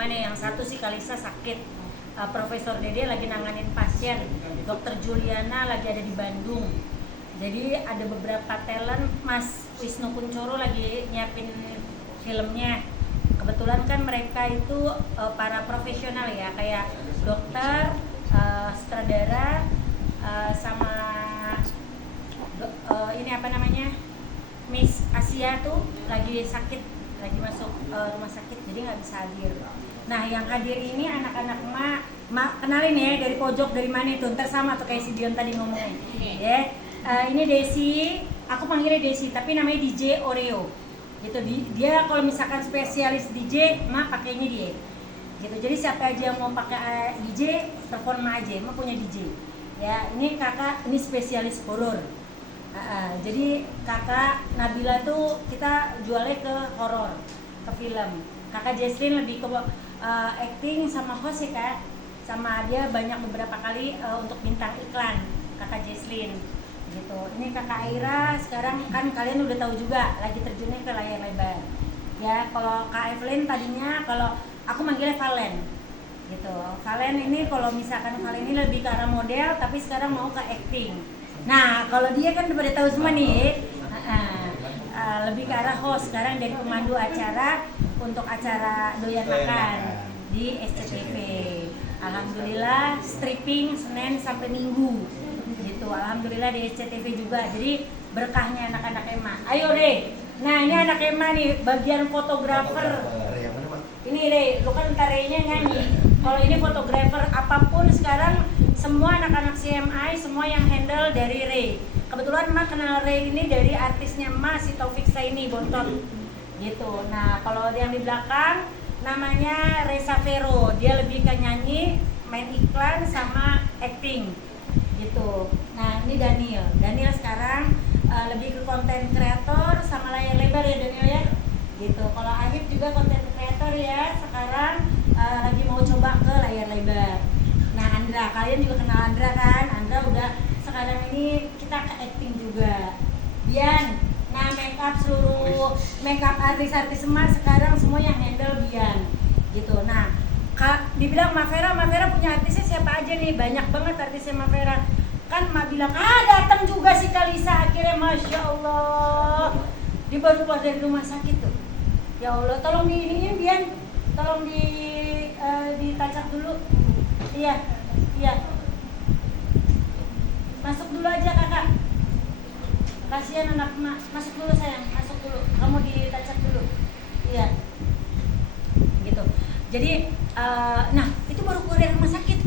mana? Yang satu si Kalisa sakit, Profesor Dede lagi nanganin pasien, Dokter Juliana lagi ada di Bandung. Jadi ada beberapa talent, Mas Wisnu Kuncoro lagi nyiapin filmnya. Kebetulan kan mereka itu para profesional ya, kayak dokter, sutradara, sama ini apa namanya, Miss Asia tuh lagi sakit, lagi masuk rumah sakit, jadi nggak bisa hadir. Nah yang hadir ini anak-anak mak kenalin ya, dari pojok dari mana itu, ntar sama tuh kayak si Dion tadi ngomongin ya. Ini Desi, aku panggilnya Desi tapi namanya DJ Oreo gitu. Dia kalau misalkan spesialis DJ mak pakainya dia gitu. Jadi siapa aja yang mau pakai DJ telepon mak aja, mak punya DJ ya. Ini kakak, ini spesialis horor. Jadi kakak Nabila tuh kita jualnya ke horor, ke film. Kakak Jesslyn lebih ke acting sama host ya kak, sama dia banyak beberapa kali untuk bintang iklan kakak Jesslyn gitu. Ini kakak Aira sekarang kan kalian udah tahu juga lagi terjunnya ke layar lebar ya. Kalau kak Evelyn tadinya, kalau aku manggilnya Valen gitu. Valen ini kalau misalkan Valen ini lebih ke arah model tapi sekarang mau ke acting. Nah kalau dia kan udah pada tahu semua nih, lebih ke arah host sekarang, dari pemandu acara untuk acara doyan makan di SCTV. Alhamdulillah stripping Senin sampai Minggu gitu. Alhamdulillah di SCTV juga. Jadi berkahnya anak-anak Ema. Ayo deh. Nah ini anak Ema nih bagian fotografer. Ini deh, lu kan tarenya nyanyi. Kalau ini fotografer, apapun sekarang semua anak-anak CMI semua yang handle dari Ray. Kebetulan Mak kenal Ray ini dari artisnya Mas si Taufik Saini Bontot gitu. Nah kalau yang di belakang namanya Reza Vero, dia lebih ke nyanyi, main iklan sama acting gitu. Nah ini Daniel sekarang lebih ke konten kreator sama layar lebar ya Daniel ya gitu. Kalau Ahib juga konten kreator ya, sekarang lagi mau coba ke layar lebar. Nah Andra, kalian juga kenal Andra kan? Andra udah sekarang ini kita ke acting juga. Bian, nah makeup, seluruh makeup artis-artis emas sekarang semua yang handle Bian gitu. Nah Kak, dibilang Mavera punya artisnya siapa aja nih? Banyak banget artisnya Mavera. Kan Mak bilang, datang juga si Kalisa akhirnya, Masya Allah. Dia baru keluar dari rumah sakit tuh. Ya Allah, tolong diiniin Bian, tolong ditacak dulu. Iya. Masuk dulu aja kakak. Kasihan anak Mak, masuk dulu sayang, masuk dulu. Kamu ditacak dulu. Iya. Gitu. Jadi, nah itu baru keluar dari rumah sakit.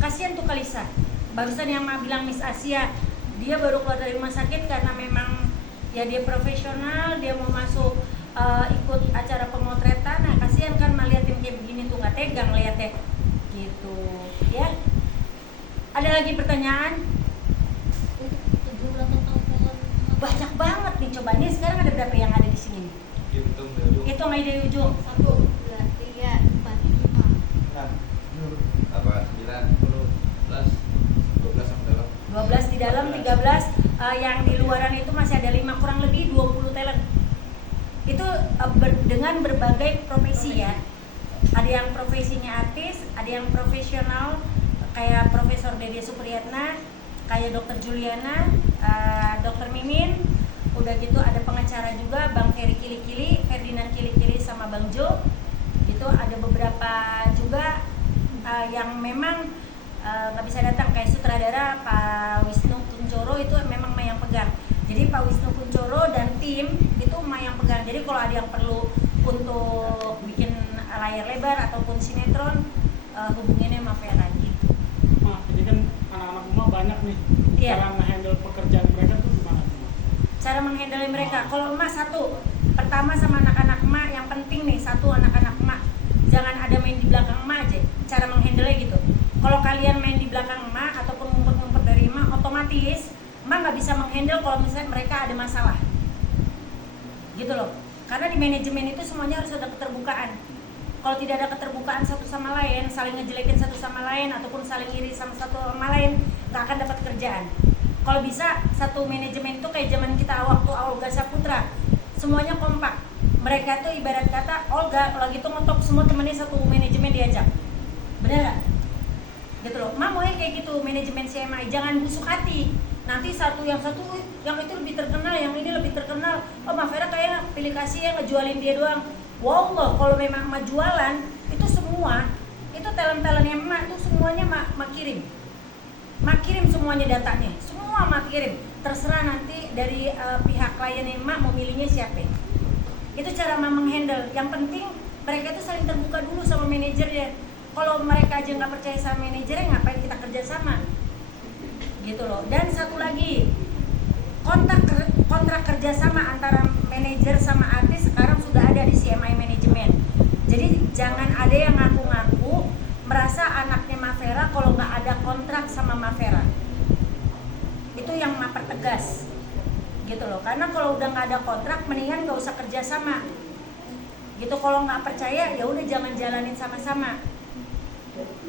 Kasihan tuh Kalisa. Barusan yang Mak bilang Miss Asia, dia baru keluar dari rumah sakit karena memang ya dia profesional, dia mau masuk ikut acara pemotretan. Nah kasihan kan melihat tim kayak begini tuh, nggak tegang lihatnya gitu ya. Ada lagi pertanyaan? Banyak banget nih, coba nih sekarang ada berapa yang ada di sini nih? Hitung aja dari ujung. 1, 2, 3, 4, 5, 12 di dalam, 13 yang di luaran itu masih ada 5, kurang lebih 20 talent. Itu dengan berbagai profesi ya. Ada yang profesinya artis, ada yang profesional kayak Profesor Dede Supriyatna, kayak Dokter Juliana, Dokter Mimin, udah gitu ada pengacara juga Bang Ferry Kili-Kili, Ferdinand Kili-Kili sama Bang Jo. Gitu ada beberapa juga yang memang nggak bisa datang, kayak sutradara Pak Wisnu Kuncoro itu memang Mak yang pegang. Jadi Pak Wisnu Kuncoro dan tim itu Mak yang pegang. Jadi kalau ada yang perlu untuk bikin layar lebar ataupun sinetron, hubunginnya sama Vera gitu. Mak, jadi kan anak-anak rumah banyak nih. Iya. Cara nge-handle pekerjaan mereka tuh gimana? Cara menghandle mereka, kalau emak satu, pertama sama anak-anak emak yang penting nih, satu anak-anak emak jangan ada main di belakang emak aja. Cara menghandle gitu. Kalau kalian main di belakang emak ataupun ngumpet-ngumpet dari emak, otomatis emak nggak bisa menghandle kalau misalnya mereka ada masalah. Gitu loh. Karena di manajemen itu semuanya harus ada keterbukaan. Kalau tidak ada keterbukaan satu sama lain, saling ngejelekin satu sama lain ataupun saling iri sama satu sama lain, nggak akan dapat kerjaan. Kalau bisa satu manajemen itu kayak zaman kita waktu Awal Gasa Putra, semuanya kompak. mereka tuh ibarat kata Olga lagi tuh ngetop semua temennya satu manajemen diajak, bener nggak? Gitu loh, Ma mau kayak gitu manajemen CMI, jangan busuk hati. Nanti yang satu yang itu lebih terkenal, yang ini lebih terkenal. Oh Ma Vera kayaknya pilih kasih ya ngejualin dia doang. Wow loh, kalau memang Ma jualan itu semua, itu talent-talentnya Ma itu semuanya Ma kirim. Ma kirim semuanya datanya, semua Ma kirim. Terserah nanti dari pihak kliennya Ma mau milihnya siapa. Itu cara Ma menghandle. Yang penting mereka itu saling terbuka dulu sama manajernya. Kalau mereka aja nggak percaya sama manajernya, ngapain kita kerja sama? Gitu loh. Dan satu lagi, kontrak kerjasama antara manajer sama artis sekarang sudah ada di CMI Manajemen. Jadi jangan ada yang ngaku-ngaku merasa anaknya Ma Vera kalau nggak ada kontrak sama Ma Vera. Itu yang Ma pertegas. Gitu loh, karena kalau udah nggak ada kontrak mendingan nggak usah kerja sama gitu. Kalau nggak percaya ya udah jangan jalanin sama-sama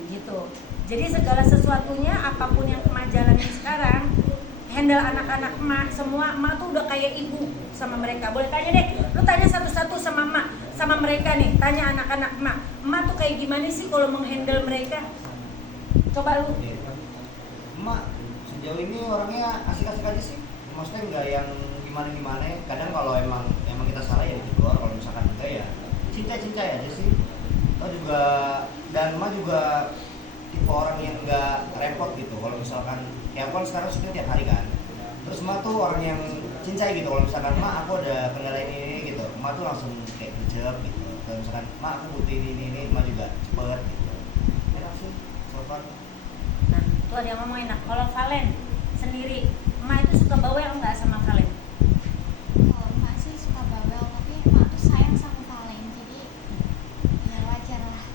gitu. Jadi segala sesuatunya apapun yang Ma jalanin sekarang, handle anak-anak Ma semua, Ma tuh udah kayak ibu sama mereka. Boleh tanya deh, lu tanya satu-satu sama Ma, sama mereka nih, tanya anak-anak Ma tuh kayak gimana sih kalau menghandle mereka? Coba lu. Ma sejauh ini orangnya asik-asik aja sih, maksudnya nggak yang gimana. Kadang kalau emang kita salah ya ditegur, kalau misalkan enggak ya cinta aja sih. Atau juga, dan Ma juga tipe orang yang nggak repot gitu. Kalau misalkan ya aku kan sekarang syuting tiap hari kan, terus Ma tuh orang yang cincai gitu. Kalau misalkan Ma aku ada kendala ini gitu, Ma tuh langsung kayak bijak gitu. Kalau misalkan Ma aku butuh ini, Ma juga cepet gitu. Enak sih so far. Nah, tuh ada yang ngomong enak. Kalau Valen sendiri, Ma itu suka bawel nggak sama Valen? Kalau Mak sih suka bawel, tapi Mak tuh sayang sama Valen, jadi ya wajar lah.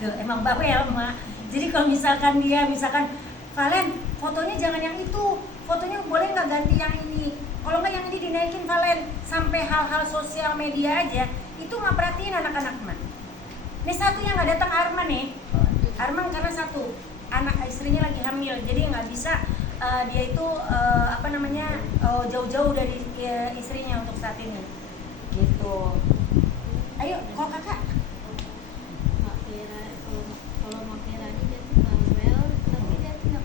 Tuh, emang bawel Ma. Jadi kalau misalkan Valen, fotonya jangan yang itu, fotonya boleh nggak ganti yang ini. Kalau nggak yang ini dinaikin Valen. Sampai hal-hal sosial media aja, itu Ma perhatiin anak-anak Ma. Ini satu yang nggak datang Arman nih. Arman karena satu, anak istrinya lagi hamil, jadi nggak bisa dia itu jauh-jauh dari istrinya untuk saat ini gitu. Ayo kok kakak. Mak Vera, kalau Mak Vera ini dia tuh bawel, tapi dia tuh nggak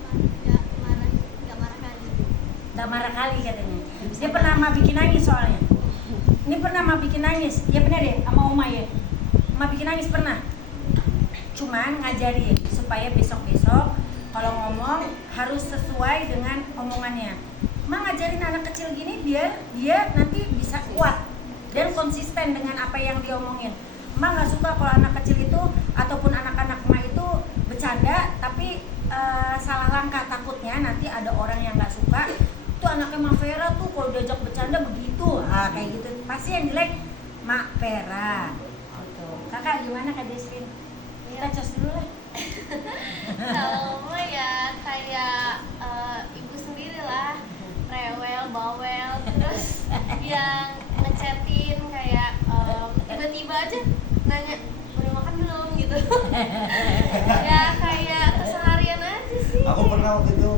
marah kali. Nggak marah kali katanya. Dia pernah Ma bikin nangis soalnya. Ini pernah Ma bikin nangis. Ya benar deh sama Oma ya. Ma bikin nangis pernah. Cuman ngajarin supaya besok-besok kalau ngomong harus sesuai dengan omongannya. Ma ngajarin anak kecil gini biar dia nanti bisa kuat dan konsisten dengan apa yang dia omongin. Ma nggak suka kalau anak kecil itu ataupun anak-anak Ma itu bercanda tapi salah langkah, takutnya nanti ada orang yang nggak suka. Tuh anaknya Ma Vera tuh kalau diajak bercanda begitu, kayak gitu. Pasti yang jelek Ma Vera. Gitu. Kakak gimana Kak Desrin? Kita cos dulu lah. Kalau Mak ya kayak ibu sendiri lah, rewel, bawel, terus yang ngechatin kayak tiba-tiba aja nanya udah makan belum gitu. Ya kayak keseharian aja sih. Aku pernah waktu itu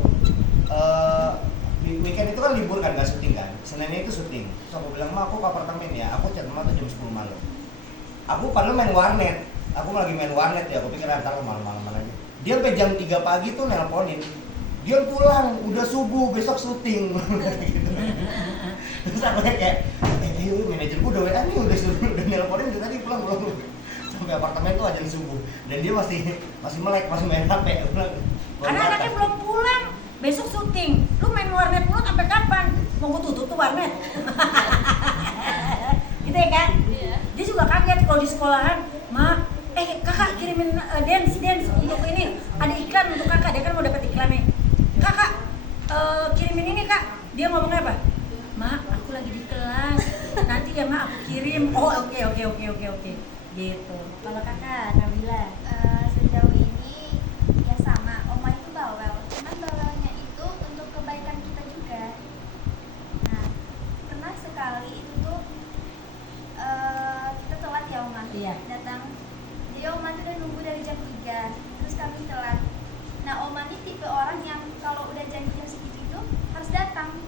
weekend itu kan libur kan, gak syuting kan. Seninnya itu syuting. Terus aku bilang, Ma aku ke apartemen ya. Aku chat Ma tuh jam 10 malam. Aku padahal main warnet. Aku lagi main warnet ya. Aku pikir ntar malam-malam aja. Dia sampai jam 3 pagi tuh nelponin. Dia pulang, udah subuh, besok syuting. Gitu. Terus aku kayak, manajerku udah WA nih, udah nelponin udah tadi pulang. Sampai apartemen tuh azan subuh. Dan dia masih melek, masih main HP. Karena anaknya belum pulang, besok syuting. Lu main warnet mulu sampai kapan? Mau gue tutup tuh warnet. Gitu ya kan? Iya. Dia juga kaget kalau di sekolahan, Ma, kakak kirimin dance untuk ini, ada iklan untuk kakak. Dia kan mau dapat iklannya. Kakak kirimin ini Kak. Dia ngomongnya apa? Ma, aku lagi di kelas. Nanti ya Ma aku kirim. Oh oke. Gitu. Kalau kakak Nabila. Sejauh ini ya sama, Oma itu bawel, cuman bawelnya itu untuk kebaikan kita juga. Nah, pernah sekali itu tuh kita telat ya Oma, Iya. datang. Jadi Oma tuh udah nunggu dari jam 3, terus kami telat. Nah Oma ini tipe orang yang kalau udah janji jam segitu itu harus datang,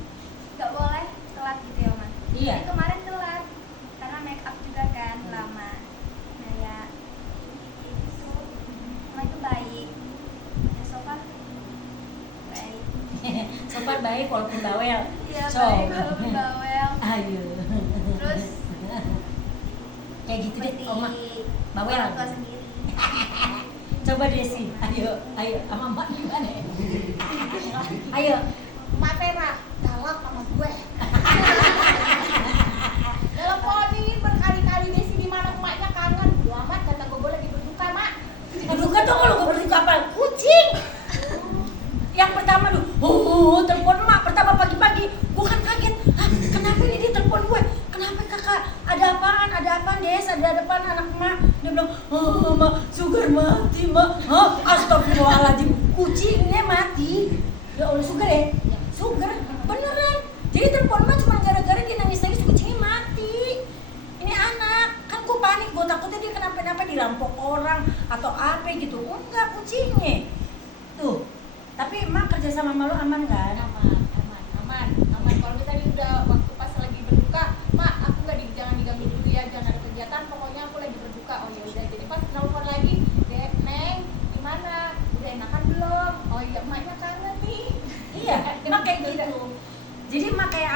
nggak boleh telat gitu ya Oma. Iya. Jadi kemarin telat karena make up juga baik walaupun bawel. Iya, So. baik walaupun bawel. Ayo. Terus Kayak gitu deh, seperti Oma. Bawel. orang tua sendiri. Coba Desi, ayo sama Mak gimana ya? Ayo, Mak Vera, galak sama gue. Teleponin berkali-kali Desi di mana emaknya kangen. Bodo amat kata gue lagi berduka, Mak. berduka tuh kalau gue berduka apa? Kucing. Yang pertama tuh, telepon Mak pertama pagi-pagi, gue kan kaget. Hah, kenapa ini dia telepon gue? Kenapa kakak? Ada apaan? Ada apaan Des? Ada apaan anak Mak? Dia bilang, Mak, sugar mati Mak. Hah, astagfirullahaladzim, kucingnya mati. Ya Allah, sugar ya? Sugar, beneran. Jadi telepon Mak cuma gara-gara dia nangis-nangis kucingnya mati. Ini anak, kan gue panik, gue takutnya dia kenapa-napa dirampok orang atau apa gitu. Enggak, kucingnya. Tuh, tapi Mak kerja sama malu aman kan? Aman. Kalau misalnya udah waktu pas lagi berduka, Mak, aku jangan diganggu dulu ya, jangan ada kegiatan. Pokoknya aku lagi berduka. Oh ya udah. Jadi pas telepon lagi, Dek, Neng, gimana? Udah enakan belum? Oh iya, emaknya kangen nih. Iya, Mak kayak gitu. Jadi Mak kayak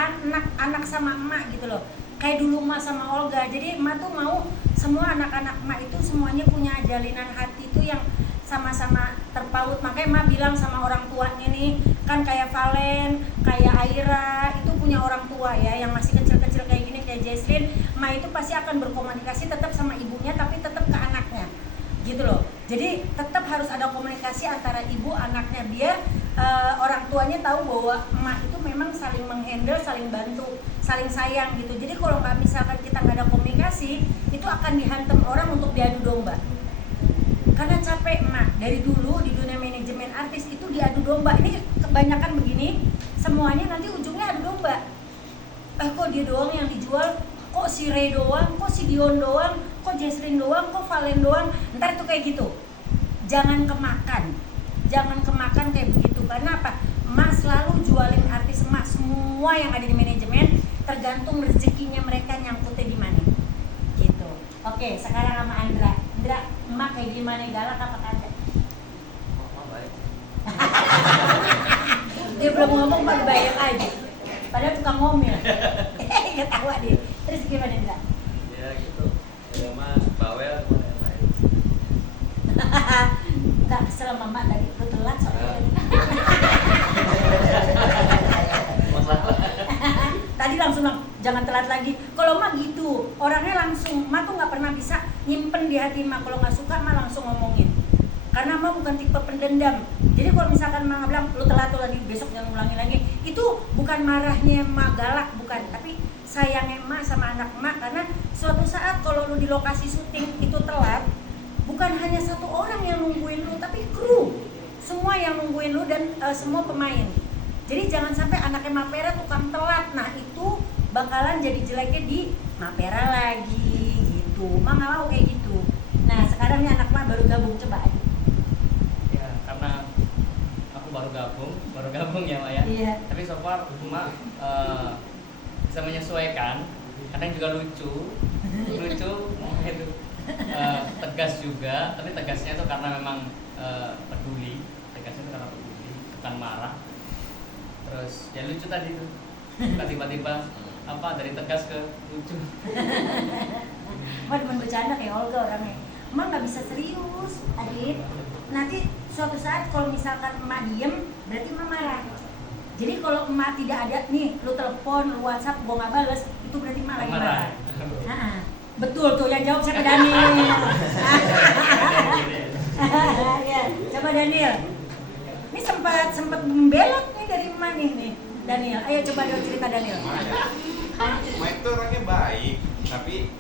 anak sama emak gitu loh. Kayak dulu Mak sama Olga. Jadi Mak tuh mau semua anak-anak Mak itu semuanya punya jalinan hati itu yang sama-sama terpaut. Makanya Mak bilang sama orang tuanya nih, kan kayak Valen, kayak Aira itu punya orang tua ya yang masih kecil-kecil kayak gini, kayak Jesslyn. Mak itu pasti akan berkomunikasi tetap sama ibunya tapi tetap ke anaknya gitu loh. Jadi tetap harus ada komunikasi antara ibu anaknya biar orang tuanya tahu bahwa emak itu memang saling menghandle, saling bantu, saling sayang gitu. Jadi kalau nggak misalkan kita nggak ada komunikasi, itu akan dihantam orang untuk diadu domba. Karena capek emak, dari dulu di dunia manajemen artis itu diadu domba. Ini kebanyakan begini, semuanya nanti ujungnya adu domba. Kok dia doang yang dijual, kok si Ray doang, kok si Dion doang, kok Jesslyn doang, kok Valen doang. Ntar tuh kayak gitu. Jangan kemakan kayak begitu. Karena apa? Emak selalu jualin artis emak semua yang ada di manajemen, tergantung rezekinya mereka nyangkutnya di mana. Gitu. Oke, sekarang sama Andra. Andra, emak kayak gimana, galak apa kagak? Baik. Dia belum ngomong pada bayar aja. Padahal tukang ngomel. Ketawa dia. Terus gimana Andra? Ya gitu. Ya mah bawel gimana yang lain. Enggak kesel sama emak tadi, lu telat soalnya. Masalah. Tadi langsung bilang, jangan telat lagi. Kalau emak gitu, orangnya langsung, emak tuh nggak pernah bisa nyimpen di hati emak. Kalau nggak suka emak langsung ngomongin. Karena emak bukan tipe pendendam. Jadi kalau misalkan emak bilang, lu telat tuh lagi, besok jangan ulangi lagi. Itu bukan marahnya emak galak, bukan. Tapi sayangnya emak sama anak emak. Karena suatu saat kalau lu di lokasi syuting itu telat, bukan hanya satu orang yang nungguin lu, tapi kru. Semua yang nungguin lu dan semua pemain. Jadi jangan sampai anaknya Mapera tukang telat. Nah itu bakalan jadi jeleknya di Mapera lagi gitu. Mak nggak mau kayak gitu. Nah sekarang nih anak Mak baru gabung, coba aja. Ya karena aku baru gabung ya Mak ya. Iya. Tapi so far Mak bisa menyesuaikan. Kadang juga lucu gitu. Tegas juga. Tapi tegasnya itu karena memang peduli. Tegasnya itu karena peduli, bukan marah. Terus ya lucu tadi tuh. Tiba-tiba apa dari tegas ke lucu. Mak demen bercanda kayak Olga orangnya. Mak nggak bisa serius, Adit. Nanti suatu saat kalau misalkan emak diem, berarti emak marah. Jadi kalau emak tidak ada nih, lu telepon, lu WhatsApp, gua nggak bales, itu berarti emak lagi marah. Nah, betul tuh yang jawab siapa Daniel. Ya, coba Daniel. Ini sempat membelot nih dari emak nih Daniel. Ayo coba dong cerita Daniel. Mike tuh orangnya baik, tapi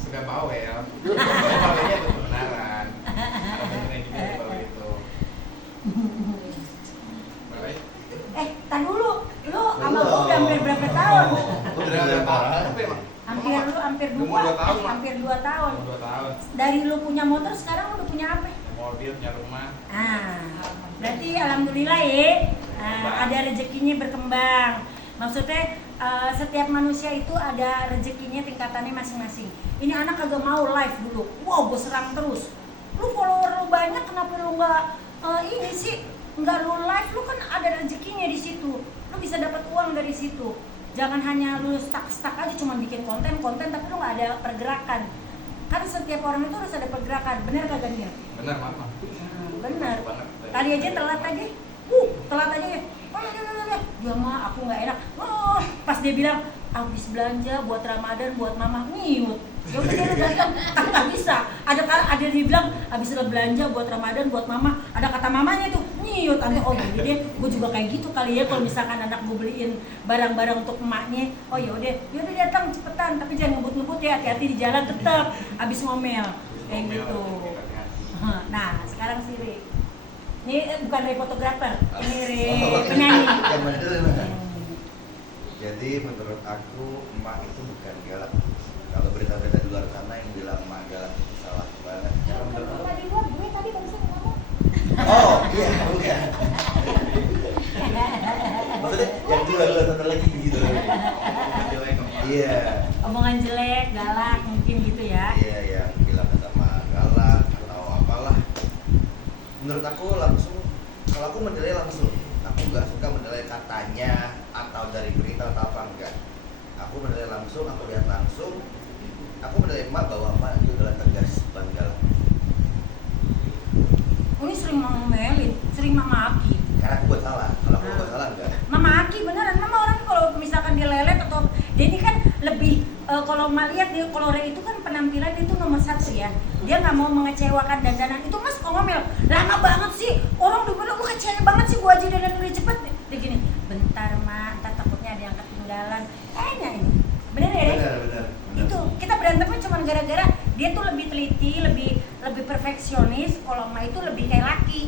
suka bawel. Bawelnya itu kebenaran. Ada benernya juga di bawel itu. Baik. Tar dulu, lu sama gua udah hampir berapa tahun? Udah berapa tahun? Tapi emang Hampir Umur 2 tahun, Mak. hampir 2 tahun. 2 tahun. Dari lu punya motor sekarang lu udah punya apa? Punya mobil, punya rumah. Berarti alhamdulillah ya, ada rezekinya berkembang. Maksudnya setiap manusia itu ada rezekinya tingkatannya masing-masing. Ini anak kagak mau live dulu. Wow, gue serang terus. Lu follower lu banyak, kenapa lu nggak ini sih? Nggak lu live, lu kan ada rezekinya di situ. Lu bisa dapat uang dari situ. Jangan hanya lu stuck aja cuma bikin konten tapi lu nggak ada pergerakan. Kan setiap orang itu harus ada pergerakan, bener kagak nih? Benar mama. Bener. Banget. Tadi aja telat aja ya. Dia mah aku nggak enak. Pas dia bilang habis belanja buat Ramadan buat mama, nyiut. Ya udah dia datang, kan nggak bisa. Ada dia bilang habis belanja buat Ramadan buat mama, ada kata mamanya tuh nyiut. Oh jadi deh, gue juga kayak gitu kali ya kalau misalkan anak gue beliin barang-barang untuk emaknya. Oh yaudah datang cepetan, tapi jangan ngebut-ngebut ya, hati-hati di jalan tetap. Habis ngomel kayak gitu. Nah sekarang sih Ri. Ini bukan dari fotografer, ini dari penyanyi. Yang bener. Jadi menurut aku emak itu bukan galak. Kalau berita-berita di luar sana yang bilang emak galak itu salah banget. Karena menurut aku, Tadi gue tadi barusan ngomong. oh iya bukan. Maksudnya yang dua satu lagi gitu. Iya. Omongan jelek, galak mungkin gitu ya. Iya yang bilang sama galak atau apalah. Menurut aku langsung, kalau aku menilai langsung. Aku nggak suka menilai katanya atau dari berita atau apa enggak. Aku menilai langsung, aku lihat langsung. Aku menilai emak bahwa emak itu adalah tegas, bukan galak. Ini sering ngomelin, sering maki. Karena aku buat salah. Kalau aku buat salah enggak. Mama Aki beneran, mama orang kalau misalkan dia lelet atau dia ini kan lebih kalau Mak lihat dia kalau Ray itu kan penampilan itu nomor 1 ya. Dia nggak mau mengecewakan dandanan itu mas kok ngomel lama banget sih orang udah bilang lu kecewa banget sih gua aja dandan udah cepet dia gini bentar mak ntar takutnya ada yang ketinggalan kayaknya ini bener ya Ray? Benar. Itu kita berantemnya cuma gara-gara dia tuh lebih teliti lebih perfeksionis kalau Mak itu lebih kayak laki.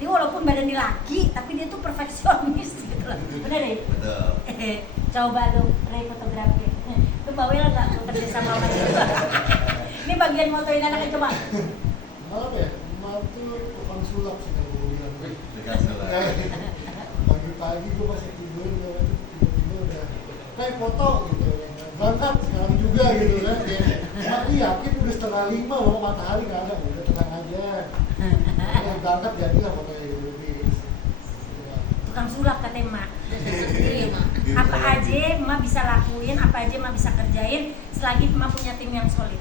Dia walaupun badan dia laki, tapi dia tuh perfeksionis gitu loh. Bener ya? Betul. Coba lu Ray fotografi. Lu bawel nggak kerja sama Mas? Ini bagian motoin anaknya coba. Malam ya? Malam tuh tukang sulap sih kalau gue bilang. Dekat salah. Pagi-pagi gue masih tidur, tiba-tiba udah kayak foto gitu. Berangkat sekarang juga gitu kan. Tapi yakin udah 4:30 bahwa matahari nggak ada, udah tenang aja. Berangkat jadilah fotonya gitu. Tukang sulap katanya Mak. Apa aja Mak bisa lakuin, apa aja Mak bisa kerjain selagi Mak punya tim yang solid.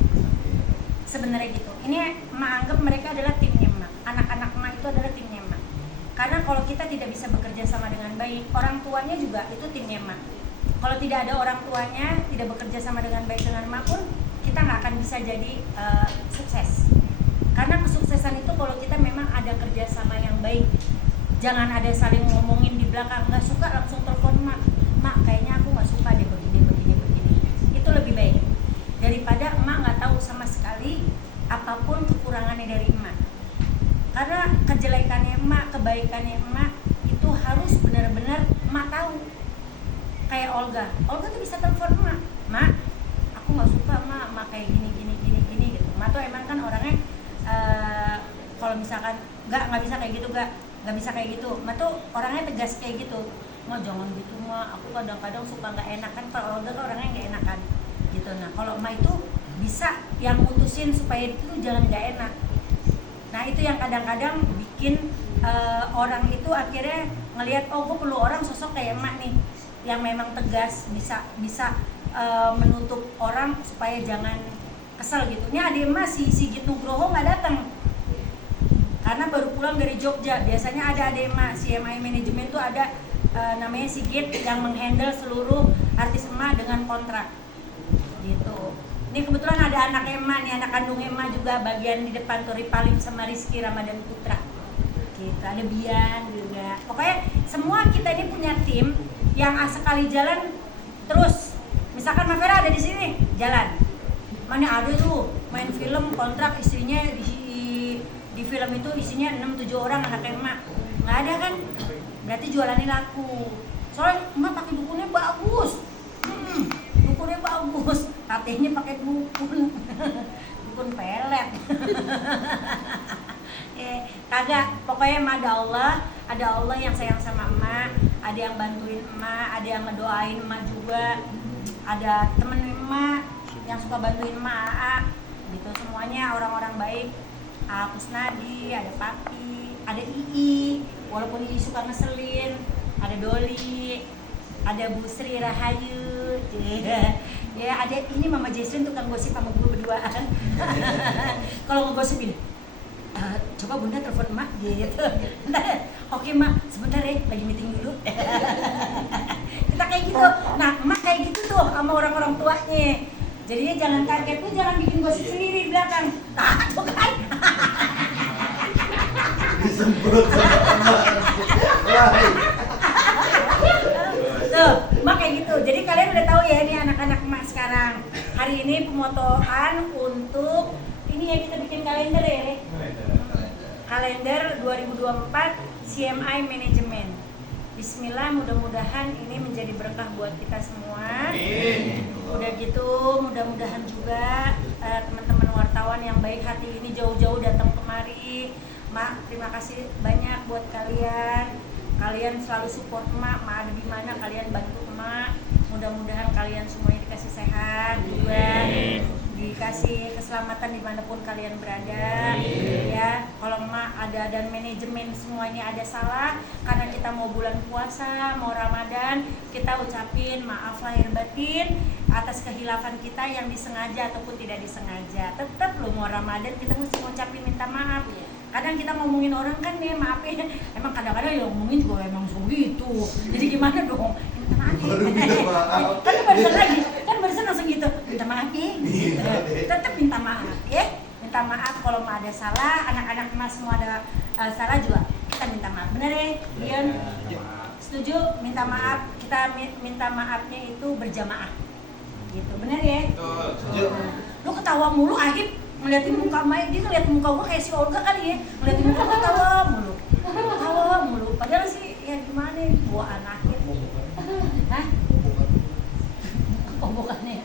Sebenarnya gitu. Ini Mak anggap mereka adalah timnya Mak. Anak-anak Mak itu adalah timnya Mak. Karena kalau kita tidak bisa bekerja sama dengan baik, orang tuanya juga itu timnya Mak. Kalau tidak ada orang tuanya, tidak bekerja sama dengan baik dengan Mak pun, kita nggak akan bisa jadi sukses. Karena kesuksesan itu kalau kita memang ada kerjasama yang baik. Jangan ada saling ngomongin di belakang, nggak suka langsung telepon Mak kayaknya aku nggak suka deh begini. Itu lebih baik daripada emak nggak tahu sama sekali apapun kekurangannya dari emak. Karena kejelekannya emak, kebaikannya emak itu harus benar-benar emak tahu. Kayak Olga tuh bisa telepon emak, aku nggak suka emak kayak gini gitu. Emak tuh emang kan orangnya kalau misalkan nggak bisa kayak gitu nggak bisa kayak gitu. Emak tuh orangnya tegas kayak gitu. Emak jangan gitu emak, aku kadang-kadang suka nggak enak kan. Kalau Olga kan orangnya nggak enak kan gitu. Nah kalau emak itu bisa yang mutusin supaya itu jangan nggak enak. Nah itu yang kadang-kadang bikin orang itu akhirnya ngelihat oh gue perlu orang sosok kayak emak nih yang memang tegas bisa menutup orang supaya jangan kesel gitu. Ini adik emak si Sigit Nugroho nggak datang karena baru pulang dari Jogja. Biasanya ada adik emak CMI manajemen tuh ada namanya Sigit yang menghandle seluruh artis emak dengan kontrak gitu. Ini kebetulan ada anak emak nih, anak kandung emak juga bagian di depan tuh Ripalim sama Rizky Ramadan Putra gitu. Ada Bian juga. Pokoknya semua kita ini punya tim yang sekali jalan terus. Misalkan Mbak Vera ada di sini, jalan. Mana ada tuh main film kontrak istrinya di film itu isinya 6-7 orang anak emak. Nggak ada kan? Berarti jualannya laku. Soalnya emak pakai dukunnya bagus. Dukunnya bagus. Katanya pakai dukun pelet. Kagak, pokoknya emak ada Allah yang sayang sama emak, ada yang bantuin emak, ada yang ngedoain emak juga, ada temen emak yang suka bantuin emak AA, gitu. Semuanya orang-orang baik. Kusnadi, ada Papi, ada Ii, walaupun Ii suka ngeselin, ada Doli, ada Bu Sri Rahayu, ya ada ini Mama Jesslyn tukang gosip sama gue berduaan. Kalau ngegosipin, coba Bunda telepon emak gitu. Oke mak, sebentar ya, lagi meeting dulu. Kita kayak gitu. Nah emak kayak gitu tuh sama orang-orang tuanya. Jadinya jangan kaget tuh, jangan bikin gosip sendiri di belakang. Nah tuh kan. Disemprot sama emak. Wah. Tuh, emak kayak gitu. Jadi kalian udah tahu ya ini anak-anak emak sekarang. Hari ini pemotoan untuk ini ya, kita bikin kalender ya. Kalender 2024 CMI Manajemen. Bismillah, mudah-mudahan ini menjadi berkah buat kita semua. Udah gitu, mudah-mudahan juga teman-teman wartawan yang baik hati ini jauh-jauh datang kemari. Mak, terima kasih banyak buat kalian. Kalian selalu support emak, emak ada di mana kalian bantu emak. Mudah-mudahan kalian semuanya dikasih sehat juga, dikasih keselamatan dimanapun kalian berada. Ya, kalau emak ada dan manajemen semuanya ada salah karena kita mau bulan puasa, mau Ramadan, kita ucapin maaf lahir batin atas kehilafan kita yang disengaja ataupun tidak disengaja. Tetap loh mau Ramadan kita mesti ngucapin minta maaf. Kadang kita ngomongin orang kan nih maafin, emang kadang-kadang ya ngomongin juga emang begitu. Jadi gimana dong? Minta maaf. Baru minta maaf. Kan barusan langsung gitu. Minta maaf ya. Gitu. Tetap minta maaf ya. Minta maaf kalau ada salah, anak-anak emas semua ada salah juga kita minta maaf. Benar ya? Dian? Setuju? Minta maaf. Kita minta maafnya itu berjamaah. Gitu. Benar ya? Betul. Setuju. Lu ketawa mulu Ahib ngeliatin muka Maya, dia ngeliat muka gua kayak si Olga kali ya, ngeliatin muka gua ketawa mulu padahal sih ya gimana gua anaknya. Hah? Oh bukannya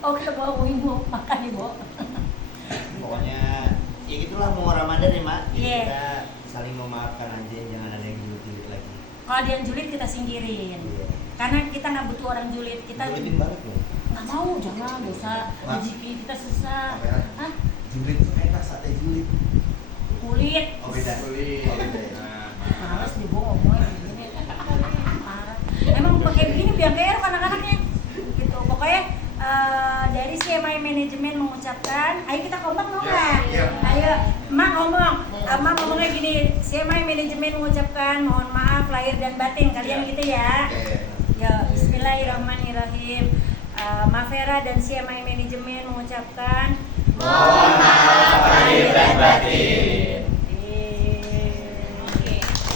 oh kita bawa mau makan nih Bo. Pokoknya ya gitulah mau Ramadan ya mak. Jadi Iya. kita saling memaafkan aja, jangan ada yang julid lagi. Kalau dia yang julid kita singkirin, Iya. karena kita nggak butuh orang julid. Kita Julidin balik loh. nggak mau, jangan dosa rezeki kita susah. Hah? Julid tuh enak sate julid. Kulit Oh beda. Kulit. Oh, beda ya. males nih gua ngomongnya begini. Parah. Emang pakai begini biar kayak anak-anaknya gitu. Pokoknya dari CMI Manajemen mengucapkan, ayo kita kompak dong Ya, ya. ayo Mak ngomong, Mak ngomongnya gini, CMI Manajemen mengucapkan mohon maaf lahir dan batin kalian Ya. gitu ya. Oke. Ya Bismillahirrahmanirrahim. Mafera dan CMI Manajemen mengucapkan Mohon maaf lahir dan batin.